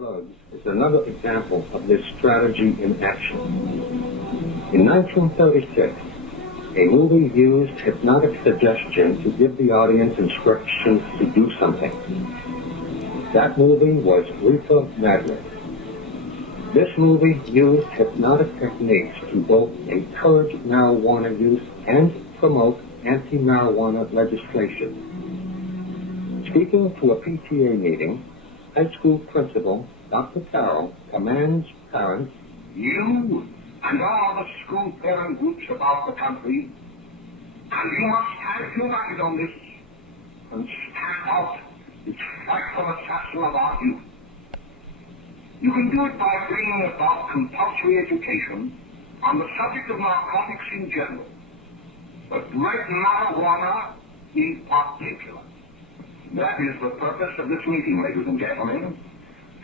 drugs is another example of this strategy in action. In 1936, a movie used hypnotic suggestion to give the audience instructions to do something. That movie was Reefer Madness. This movie used hypnotic techniques to both encourage marijuana use and promote anti-marijuana legislation. Speaking to a PTA meeting, high school principal Dr. Carroll commands parents, "You and all the school parent groups about the country, and you must have united on this and stand out this frightful assassin of our youth. You can do it by bringing about compulsory education on the subject of narcotics in general, but red marijuana in particular. That is the purpose of this meeting, ladies and gentlemen,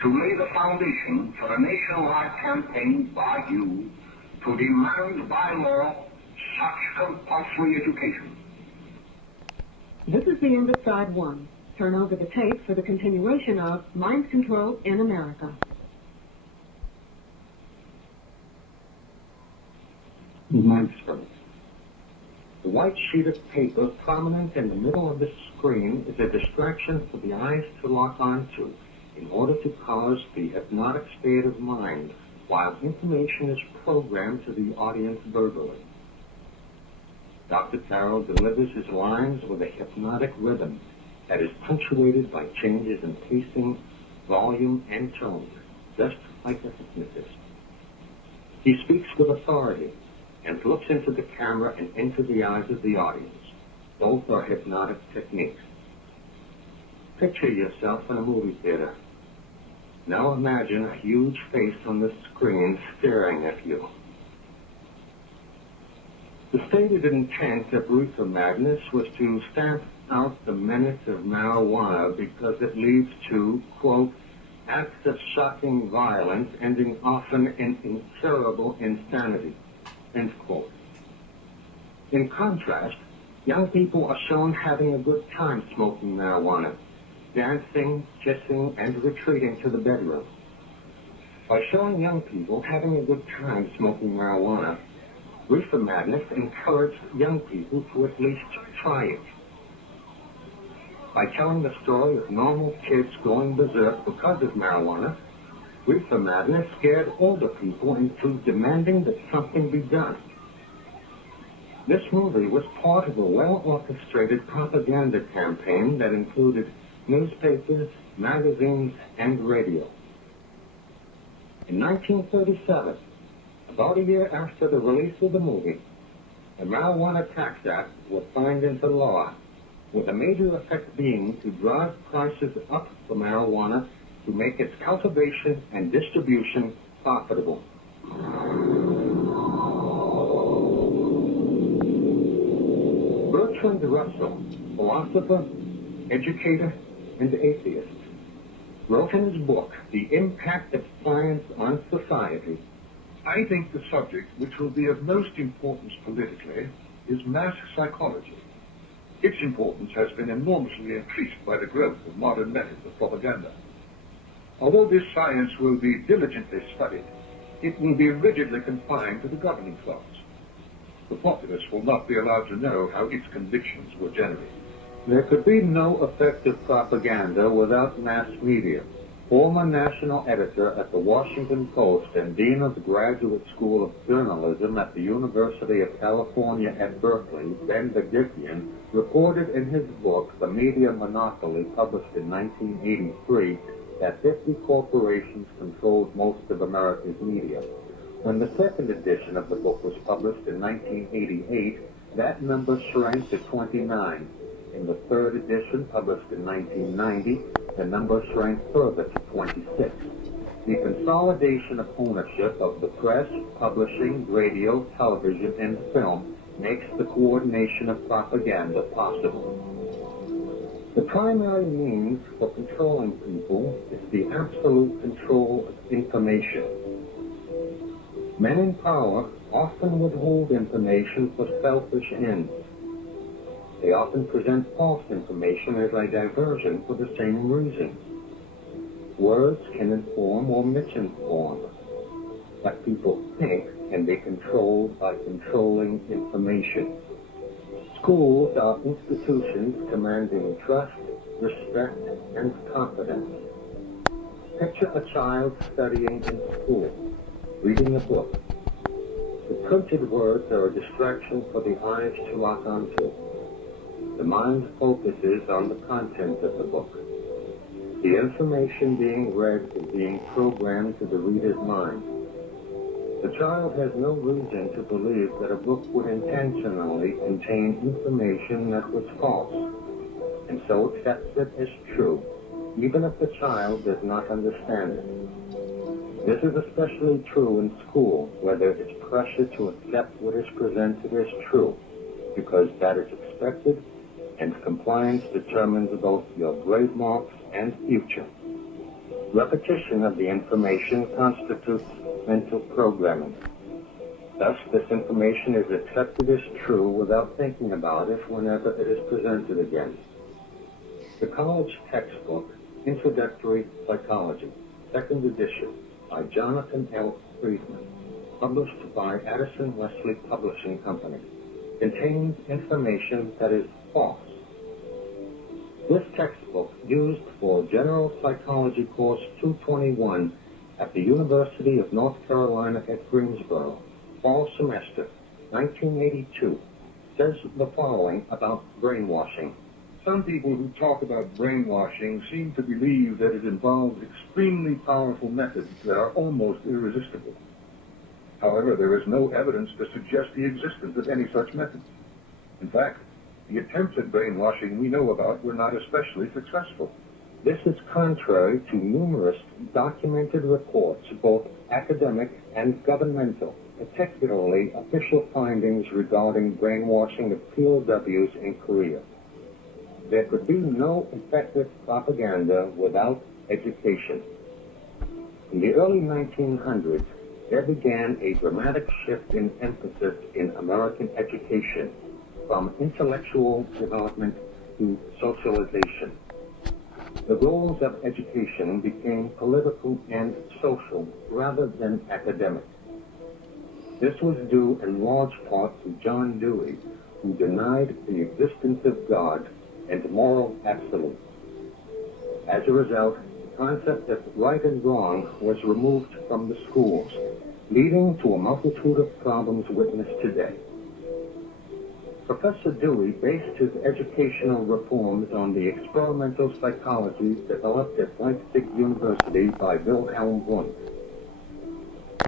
to lay the foundation for a nationwide campaign by you to demand by law such compulsory education." This is the end of side one. Turn over the tape for the continuation of Mind Control in America. Mind Control. The white sheet of paper prominent in the middle of the screen is a distraction for the eyes to lock onto in order to cause the hypnotic state of mind while information is programmed to the audience verbally. Dr. Carroll delivers his lines with a hypnotic rhythm that is punctuated by changes in pacing, volume, and tone, just like a hypnotist. He speaks with authority and looks into the camera and into the eyes of the audience. Both are hypnotic techniques. Picture yourself in a movie theater. Now imagine a huge face on the screen staring at you. The stated intent of Reefer Madness was to stamp out the menace of marijuana because it leads to, quote, acts of shocking violence ending often in incurable insanity, end quote. In contrast, young people are shown having a good time smoking marijuana, dancing, kissing, and retreating to the bedroom. By showing young people having a good time smoking marijuana, Reefer Madness encouraged young people to at least try it. By telling the story of normal kids going berserk because of marijuana, Reefer Madness scared older people into demanding that something be done. This movie was part of a well-orchestrated propaganda campaign that included newspapers, magazines, and radio. In 1937, about a year after the release of the movie, the Marijuana Tax Act was signed into law, with a major effect being to drive prices up for marijuana to make its cultivation and distribution profitable. Bertrand Russell, philosopher, educator, and atheist, wrote in his book, The Impact of Science on Society, "I think the subject which will be of most importance politically is mass psychology. Its importance has been enormously increased by the growth of modern methods of propaganda. Although this science will be diligently studied, it will be rigidly confined to the governing class. The populace will not be allowed to know how its convictions were generated." There could be no effective propaganda without mass media. Former national editor at the Washington Post and dean of the Graduate School of Journalism at the University of California at Berkeley, Ben Begikian, reported in his book, The Media Monopoly, published in 1983, that 50 corporations controlled most of America's media. When the second edition of the book was published in 1988, that number shrank to 29. In the third edition, published in 1990, the number shrank further to 26. The consolidation of ownership of the press, publishing, radio, television, and film makes the coordination of propaganda possible. The primary means for controlling people is the absolute control of information. Men in power often withhold information for selfish ends. They often present false information as a diversion for the same reason. Words can inform or misinform. What people think can be controlled by controlling information. Schools are institutions commanding trust, respect, and confidence. Picture a child studying in school, reading a book. The printed words are a distraction for the eyes to lock onto. The mind focuses on the content of the book. The information being read is being programmed to the reader's mind. The child has no reason to believe that a book would intentionally contain information that was false, and so accepts it as true, even if the child does not understand it. This is especially true in school, where there is pressure to accept what is presented as true, because that is expected, and compliance determines both your grade marks and future. Repetition of the information constitutes mental programming. Thus, this information is accepted as true without thinking about it whenever it is presented again. The college textbook, Introductory Psychology, 2nd edition, by Jonathan L. Friedman, published by Addison Wesley Publishing Company, contains information that is false. This textbook, used for General Psychology Course 221 at the University of North Carolina at Greensboro, fall semester 1982, says the following about brainwashing. Some people who talk about brainwashing seem to believe that it involves extremely powerful methods that are almost irresistible. However, there is no evidence to suggest the existence of any such methods. In fact, the attempts at brainwashing we know about were not especially successful. This is contrary to numerous documented reports, both academic and governmental, particularly official findings regarding brainwashing of POWs in Korea. There could be no effective propaganda without education. In the early 1900s, there began a dramatic shift in emphasis in American education, from intellectual development to socialization. The goals of education became political and social rather than academic. This was due in large part to John Dewey, who denied the existence of God and moral absolutes. As a result, the concept of right and wrong was removed from the schools, leading to a multitude of problems witnessed today. Professor Dewey based his educational reforms on the experimental psychology developed at Leipzig University by Wilhelm Wundt.